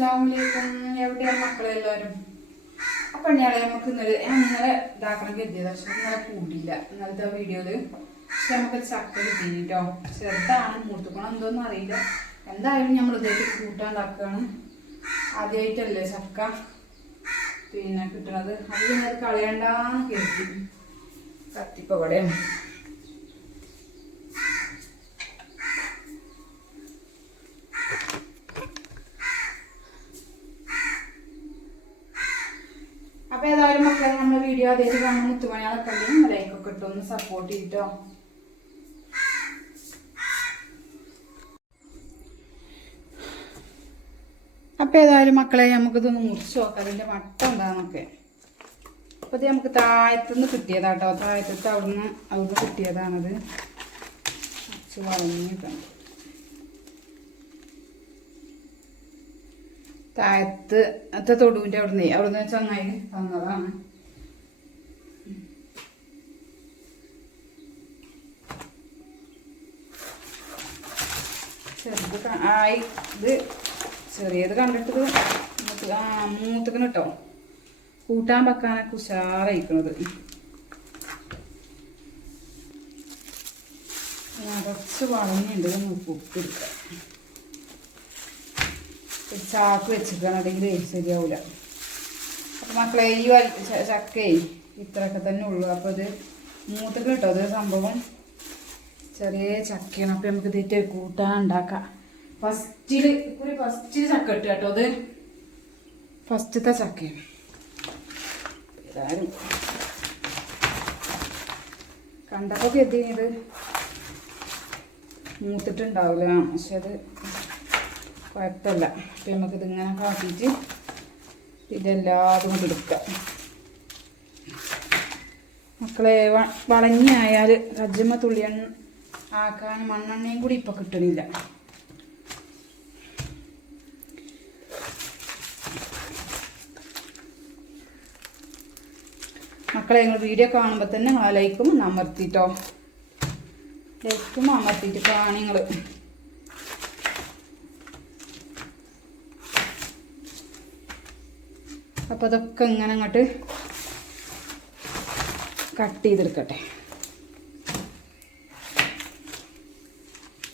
അസ്സലാമലൈക്കും എവിടെയാണ് മക്കളെ എല്ലാവരും അപ്പൊ ഇയാളെ നമുക്ക് ഇന്നലെ ഇന്നലെ ഇതാക്കണം കരുതിയത് പക്ഷെ ഇന്നലെ കൂടിയില്ല ഇന്നലത്തെ നമുക്ക് ചക്ക കിട്ടിട്ടോ ചെറുതാണ് മൂത്തുക്കണം എന്തോന്നും അറിയില്ല. എന്തായാലും നമ്മൾ ഇതായിട്ട് കൂട്ടാണ്ടാക്കുകയാണ് ആദ്യമായിട്ടല്ലേ ചക്ക പിന്നെ കിട്ടണത്. അത് പിന്നെ അത് കളയണ്ടാന്ന് കരുതി. കത്തിപ്പ ഇവിടെയാണ് അപ്പൊ ഏതായാലും മക്കളെ നമ്മുടെ വീഡിയോ അതേത് കാണുന്ന മുത്തുമണിയാളൊക്കെ ലൈക്ക് ലൈക്കൊക്കെ ഇട്ടു ഒന്ന് സപ്പോർട്ട് ചെയ്തിട്ടോ. അപ്പൊ ഏതായാലും മക്കളെ നമുക്കിതൊന്ന് മുറിച്ച് നോക്കാം. അതിന്റെ മട്ട എന്താന്നൊക്കെ അപ്പൊ ഇത് നമുക്ക് താഴത്തുനിന്ന് കിട്ടിയതാട്ടോ. താഴത്തത്തെ അവിടുന്ന് അവിടുന്ന് കിട്ടിയതാണത്. കുറച്ച് വളഞ്ഞിട്ടുണ്ട്. താഴത്ത് അത്ത തൊടുവിന്റെ അവിടുന്ന് അവിടുന്ന് ചങ്ങായി തന്നതാണ്. ചെറുത് ആയി ഇത് ചെറിയത് കണ്ടിട്ട് ആ മൂത്തുക്കണ് കേട്ടോ കൂട്ടാൻ വെക്കാനൊക്കെ ഉഷാറായിക്കണത്. നിറച്ച് വളഞ്ഞുണ്ട്. നമുക്ക് ഉപ്പെടുക്കാം ഒരു ചാക്ക് വെച്ചിട്ടാണ് അല്ലെങ്കിൽ ശരിയാവില്ല അപ്പം മക്കളെ ഈ വൽ- ച- ചക്കയെ ഇത്രയൊക്കെ തന്നെ ഉള്ളൂ. അപ്പോൾ ഇത് മൂത്തൊക്കെ കേട്ടോ അത് സംഭവം. ചെറിയ ചക്കയാണ്. അപ്പം നമുക്ക് ഇതിട്ട് കൂട്ടാൻ ഉണ്ടാക്കാം. ഫസ്റ്റിൽ ഒരു ഫസ്റ്റിൽ ചക്ക ഇട്ട് കേട്ടോ അത് ഫസ്റ്റത്തെ ചക്കയാണ്. ഏതായാലും. കണ്ടപ്പോൾ കരുതി മൂത്തിട്ടുണ്ടാവില്ല പക്ഷെ അത് കുഴപ്പമില്ല. അപ്പം നമുക്കിത് ഇങ്ങനെ കാട്ടിയിട്ട് ഇതെല്ലാതും എടുക്കാം. മക്കളെ വളഞ്ഞായാൽ കജ്ജമ്മ തുള്ളിയ ആക്കാൻ മണ്ണെണ്ണയും കൂടി ഇപ്പം കിട്ടണില്ല. മക്കളെ നിങ്ങൾ വീഡിയോ കാണുമ്പോൾ തന്നെ ലൈക്കും അമർത്തിട്ടോ. ലൈക്കും അമർത്തിയിട്ട് കാണി നിങ്ങൾ അപ്പോൾ അതൊക്കെ ഇങ്ങനെ അങ്ങോട്ട് കട്ട് ചെയ്തെടുക്കട്ടെ.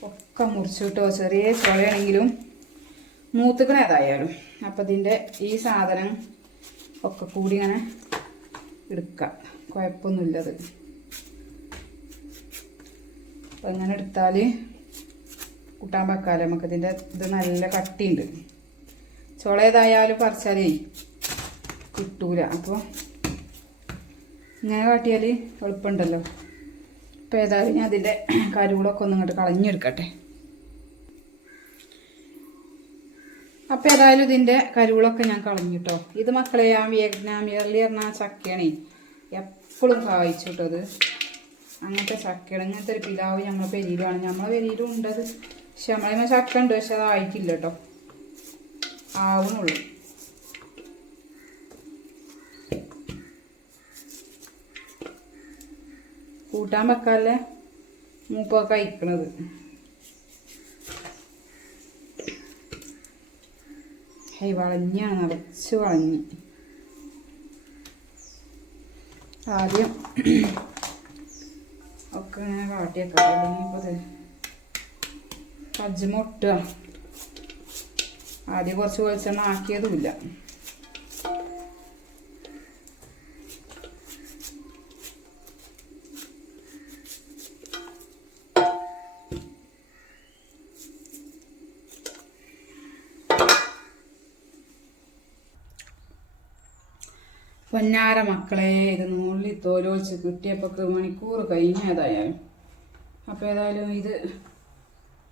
ഒക്കെ മുറിച്ചു ചെറിയ ചോളയാണെങ്കിലും മൂത്തുക്കണ ഏതായാലും. അപ്പം ഇതിന്റെ ഈ സാധനം ഒക്കെ കൂടി ഇങ്ങനെ എടുക്കാം. കുഴപ്പമൊന്നുമില്ലത് അപ്പം ഇങ്ങനെ എടുത്താൽ കൂട്ടാൻ വെക്കാമല്ലോ നമുക്കിതിന്റെ ഇത് നല്ല കട്ടിയുണ്ട്. ചുള ഏതായാലും പറിച്ചാലേ കിട്ടൂല. അപ്പോൾ ഇങ്ങനെ കാട്ടിയാൽ എളുപ്പമുണ്ടല്ലോ അപ്പോൾ ഏതായാലും ഞാൻ അതിന്റെ കരുകളൊക്കെ ഒന്ന് ഇങ്ങോട്ട് കളഞ്ഞെടുക്കട്ടെ. അപ്പോൾ ഏതായാലും ഇതിന്റെ കരുകളൊക്കെ ഞാൻ കളഞ്ഞിട്ടോ. ഇത് മക്കളെ ഞാൻ വിയറ്റ്നാമിയറിൽ പറഞ്ഞ ആ ചക്കയാണേ. എപ്പോഴും കായ്ച്ചു കേട്ടോ അത് അങ്ങനത്തെ ചക്കയാണ്. ഇങ്ങനത്തെ ഒരു പിലാവ് നമ്മളെ പെരിയിലുമാണ് നമ്മളെ പെരിയിലും ഉണ്ടത്. പക്ഷെ നമ്മളെ ചക്ക ഉണ്ട്. പക്ഷെ അതായിട്ടില്ല കേട്ടോ ആവണുള്ളൂ കൂട്ടാൻ വെക്കാല്ലേ? മൂപ്പൊക്കെ കഴിക്കണത്. ഹൈ വളഞ്ഞാണ് നിറച്ച് വളഞ്ഞ്. ആദ്യം ഒക്കെ ഇങ്ങനെ കാട്ടിയേക്കാം. അല്ലെങ്കിൽ ഇപ്പോൾ ആദ്യം കുറച്ച് വെളിച്ചെണ്ണ ആക്കിയതുമില്ല. പൊന്നാര മക്കളെ ഇത് നുള്ളി തോലോച്ച് കിട്ടിയപ്പോൾ മണിക്കൂർ കഴിഞ്ഞതായാലും. അപ്പോൾ ഏതായാലും ഇത്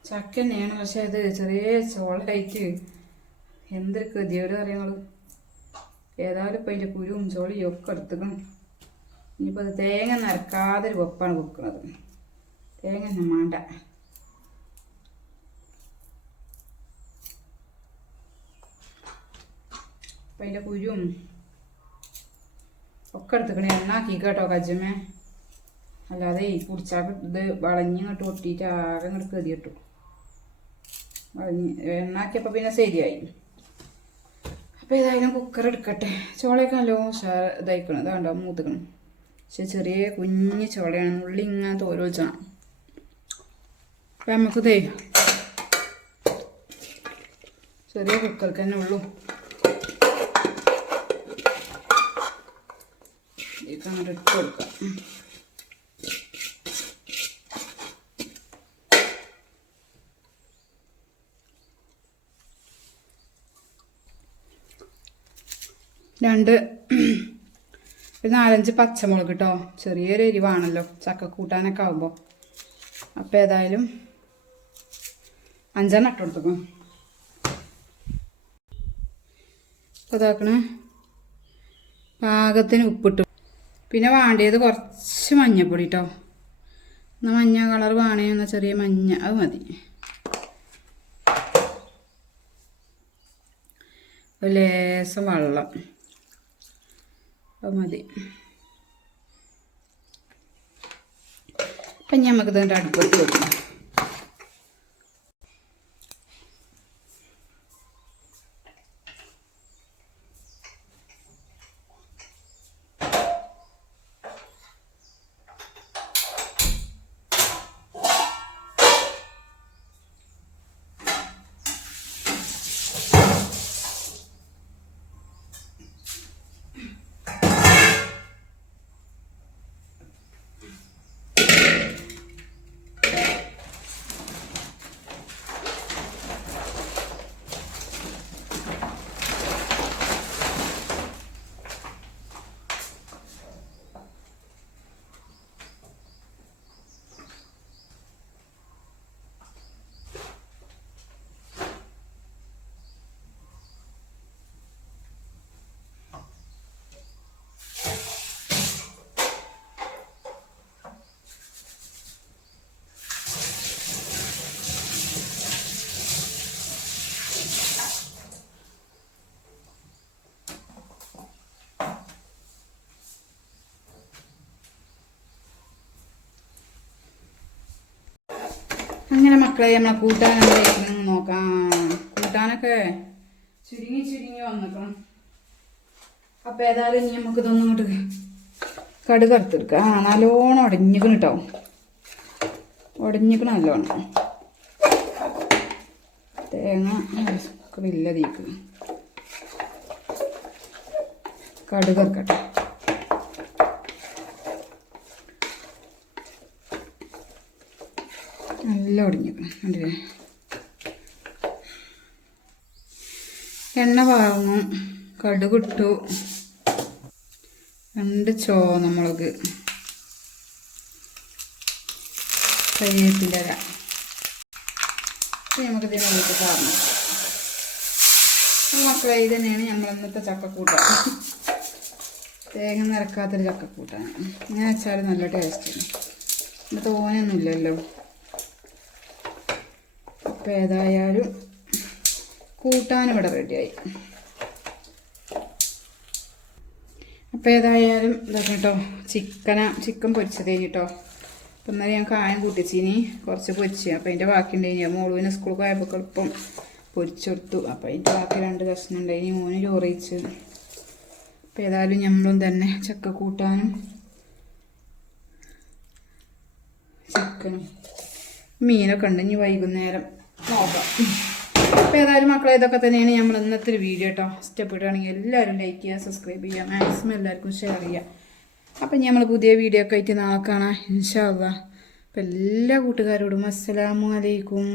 ചക്ക തന്നെയാണ് പക്ഷെ അത് ചെറിയ ചോളയ്ക്ക് എന്തൊരു കൃതിയോട് അറിയങ്ങൾ ഏതായാലും ഇപ്പം അതിന്റെ കുരുവും ചോളിയും ഒക്കെ എടുത്തുക്കണം. ഇനിയിപ്പോൾ അത് തേങ്ങ നരക്കാതെ ഒരു വെപ്പാണ് വെക്കുന്നത് തേങ്ങ ഒന്നും വേണ്ട. അപ്പം അതിന്റെ കുരുവും ഒക്കെ എടുത്തുക്കണേ. എണ്ണാക്കി കേട്ടോ കജ്ജമ്മേ. അല്ലാതെ ഈ കുടിച്ചാൽ ഇത് വളഞ്ഞ് ഇങ്ങോട്ട് ഒട്ടിയിട്ട് ആകെ ഇങ്ങോട്ട് കയറി കിട്ടും വളഞ്ഞ് എണ്ണാക്കിയപ്പോൾ പിന്നെ ശരിയായി. അപ്പോൾ ഏതായാലും കുക്കർ എടുക്കട്ടെ. ചോളയൊക്കെ നല്ലോ ഉഷാർ ഇതായിക്കണം. ഇതാണ്ടോ മൂത്തുക്കണം. പക്ഷെ ചെറിയ കുഞ്ഞ് ചോളയാണ്. ഉള്ളി ഇങ്ങനെ തോരൊഴിച്ചണം അപ്പം നമുക്ക് തേ ചെറിയ കുക്കർക്ക് തന്നെ ഉള്ളൂ. അങ്ങോട്ട് ഇട്ട് കൊടുക്കാം. രണ്ട് ഒരു നാലഞ്ച് പച്ചമുളക് കേട്ടോ ചെറിയൊരു എരിവാണല്ലോ. ചക്ക കൂട്ടാനൊക്കെ ആകുമ്പോൾ അപ്പോൾ ഏതായാലും അഞ്ചെണ്ണം ഇട്ട് കൊടുത്തേക്കും അപ്പോൾ ഇതാക്കണേ പാകത്തിന് ഉപ്പിട്ടു പിന്നെ വേണ്ടിയത് കുറച്ച് മഞ്ഞപ്പൊടി കേട്ടോ എന്നാൽ മഞ്ഞ കളർ വേണമെന്ന ചെറിയ മഞ്ഞ അത് മതി. ലേശം വെള്ളം അത് മതി. അപ്പം നമുക്ക് ഇതിന്റെ അടുപ്പത്ത് വെക്കണം. അങ്ങനെ മക്കളെ നമ്മളെ കൂട്ടാനൊക്കെ നോക്കാം. കൂട്ടാനൊക്കെ ചുരുങ്ങി ചുരുങ്ങി വന്നിക്കണം. അപ്പൊ ഏതായാലും ഇനി നമുക്ക് ഇതൊന്നും ഇങ്ങോട്ട് കടുക് അറുത്തെടുക്കാം ആ നല്ലോണം ഉടഞ്ഞിക്കണം കേട്ടോ ഉടഞ്ഞിക്കണം നല്ലോണം. തേങ്ങ ഇല്ല തീക്ക് കടുക് ഇറക്കട്ടെ നല്ല അതിൽ എണ്ണ വാങ്ങും കടുകിട്ടു. രണ്ട് ചോ മുളക്. കരിവേപ്പിന്റെ അര. നമുക്ക് ഇതിനകത്ത് കാരണം മക്കളെ ഇത് തന്നെയാണ് നമ്മൾ ഇന്നത്തെ ചക്കക്കൂട്ടാൻ തേങ്ങ നിറക്കാത്തൊരു ചക്കക്കൂട്ടാണ്. ഇങ്ങനെ വെച്ചാൽ നല്ല ടേസ്റ്റാണ് ഇത് അപ്പം ഏതായാലും കൂട്ടാനും ഇവിടെ റെഡിയായി. അപ്പം ഏതായാലും ഇതൊക്കെ കേട്ടോ ചിക്കന ചിക്കൻ പൊരിച്ചത് കഴിഞ്ഞിട്ടോ. അപ്പം ഇന്നലെ ഞാൻ കായം കൂട്ടിച്ചിനി കുറച്ച് പൊരിച്ച്. അപ്പം അതിന്റെ ബാക്കി ഉണ്ടായിനി മോളുവിന് സ്കൂളിൽ പോയപ്പോൾ എളുപ്പം പൊരിച്ചെടുത്തു അപ്പം അതിന്റെ ബാക്കി രണ്ട് കഷ്ണം ഉണ്ടായിനി മോന് ചോറിച്ച് അപ്പം ഏതായാലും നമ്മളും തന്നെ ചക്ക കൂട്ടാനും ചിക്കനും മീനൊക്കെ ഉണ്ട്. ഇനി വൈകുന്നേരം നോക്കാം അപ്പോൾ ഏതായാലും മക്കളെ ഇതൊക്കെ തന്നെയാണ് നമ്മൾ ഇന്നത്തെ ഒരു വീഡിയോ കേട്ടോ ഇഷ്ടപ്പെടുകയാണെങ്കിൽ എല്ലാവരും ലൈക്ക് ചെയ്യുക സബ്സ്ക്രൈബ് ചെയ്യുക മാക്സിമം എല്ലാവർക്കും ഷെയർ ചെയ്യുക. അപ്പം നമ്മൾ പുതിയ വീഡിയോ ഒക്കെ ആയിട്ട് നാളെ കാണാം. ഇൻഷാ അള്ളാ. അപ്പം എല്ലാ കൂട്ടുകാരോടും അസ്സലാമു അലൈക്കും.